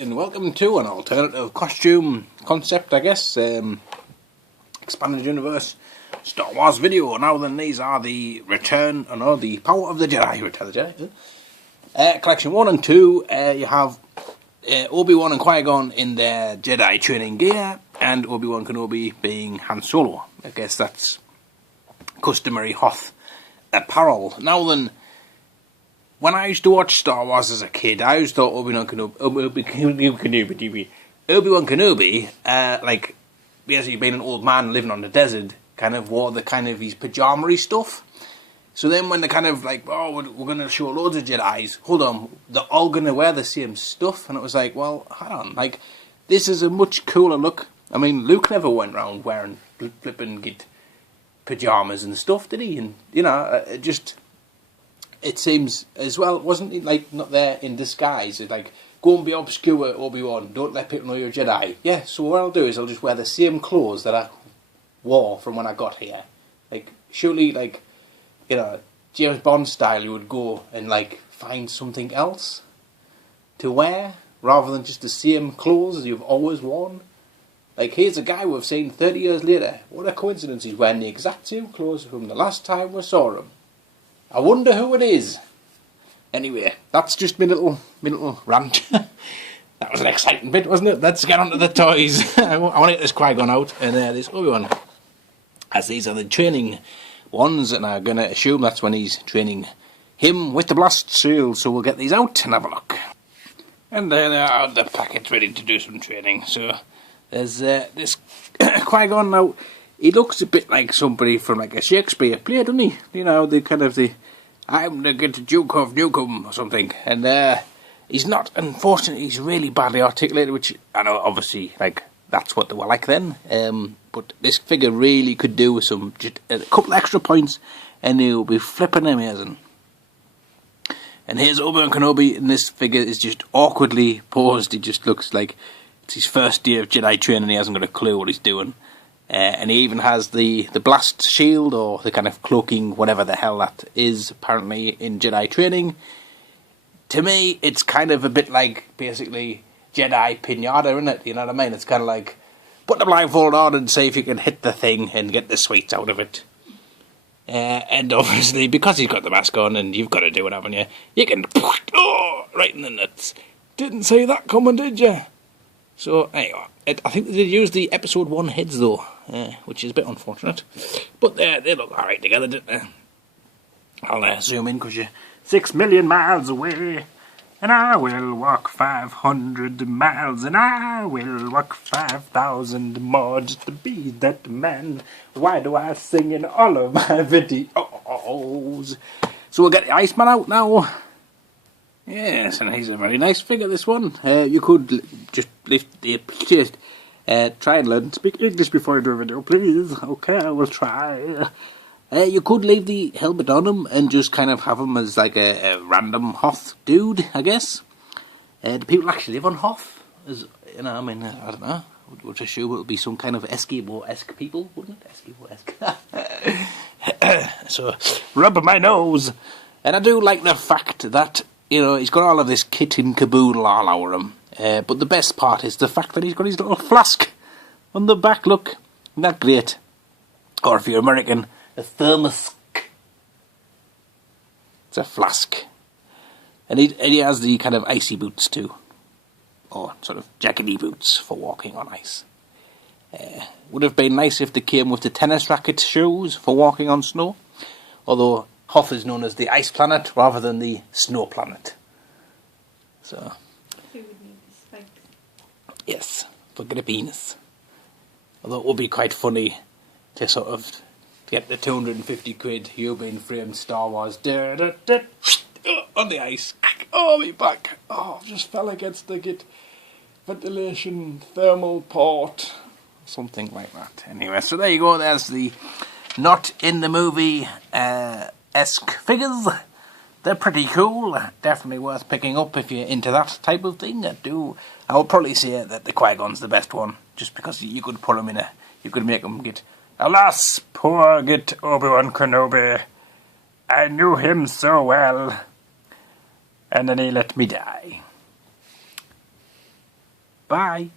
And welcome to an alternative costume concept, I guess. Expanded Universe Star Wars video. Now then, these are the the Power of the Jedi. Return of the Jedi. Collection 1 and 2. You have Obi-Wan and Qui-Gon in their Jedi training gear, and Obi-Wan Kenobi being Han Solo. I guess that's customary Hoth apparel. Now then, when I used to watch Star Wars as a kid, I always thought Obi-Wan Kenobi, like, basically being an old man living on the desert, kind of wore his pyjama-y stuff. So then when they're kind of like, oh, we're going to show loads of Jedis, hold on, they're all going to wear the same stuff. And it was like, well, hold on, like, this is a much cooler look. I mean, Luke never went around wearing flipping pyjamas and stuff, did he? And, you know, it seems as well, wasn't it, like, not there in disguise? It's like, go and be obscure, Obi-Wan, don't let people know you're a Jedi. Yeah, so what I'll do is I'll just wear the same clothes that I wore from when I got here. Like, surely, like, you know, James Bond style, you would go and, like, find something else to wear, rather than just the same clothes as you've always worn. Like, here's a guy we've seen 30 years later. What a coincidence, he's wearing the exact same clothes from the last time we saw him. I wonder who it is. Anyway, that's just my little rant. That was an exciting bit, wasn't it? Let's get on to the toys. I want to get this Qui-Gon out, and this Obi-Wan. As these are the training ones, and I'm going to assume that's when he's training him with the blast shield, so we'll get these out and have a look. And there they are, the packets ready to do some training. So there's this Qui-Gon now. He looks a bit like somebody from like a Shakespeare play, doesn't he? You know, I'm the Duke of Nukem or something. And he's not, unfortunately, he's really badly articulated, which I know, obviously, like, that's what they were like then. But this figure really could do with just a couple extra points, and he'll be flipping amazing. And here's Obi-Wan Kenobi, and this figure is just awkwardly posed. He just looks like it's his first day of Jedi training, he hasn't got a clue what he's doing. And he even has the blast shield, or the kind of cloaking, whatever the hell that is, apparently, in Jedi training. To me, it's kind of a bit like, basically, Jedi pinata, isn't it? You know what I mean? It's kind of like, put the blindfold on and see if you can hit the thing and get the sweets out of it. And obviously, because he's got the mask on, and you've got to do it, haven't you? You can, right in the nuts. Didn't see that coming, did you? So, anyway, I think they did use the episode 1 heads, though, which is a bit unfortunate. But they look alright together, didn't they? I'll zoom in, because you're 6 million miles away, and I will walk 500 miles, and I will walk 5,000 more just to be that man. Why do I sing in all of my videos? So we'll get the Iceman out now. Yes, and he's a very nice figure, this one. You could just lift the chest. Try and learn to speak English before you do a video, please. Okay, I will try. You could leave the helmet on him and just kind of have him as like a random Hoth dude, I guess. Do people actually live on Hoth? As, you know, I mean, I don't know. I would assume it would be some kind of Eskimo-esque people, wouldn't it? Eskimo-esque. So, rub my nose. And I do like the fact that, you know, he's got all of this kit and caboodle all over him. But the best part is the fact that he's got his little flask on the back, look. Isn't that great? Or if you're American, a thermos. It's a flask. And he has the kind of icy boots too. Or sort of jackety boots for walking on ice. Would have been nice if they came with the tennis racket shoes for walking on snow. Although Hoth is known as the ice planet rather than the snow planet. So, who would need the spikes? Yes, for get a penis. Although it would be quite funny to sort of get the 250 quid you being framed Star Wars on the ice. Oh, me back. Oh, just fell against the ventilation thermal port. Something like that. Anyway, so there you go. There's the not in the movie esque figures. They're pretty cool. Definitely worth picking up if you're into that type of thing. I would probably say that the Qui-Gon's the best one, just because you could put him in you could make him get, alas, poor get Obi-Wan Kenobi. I knew him so well, and then he let me die. Bye.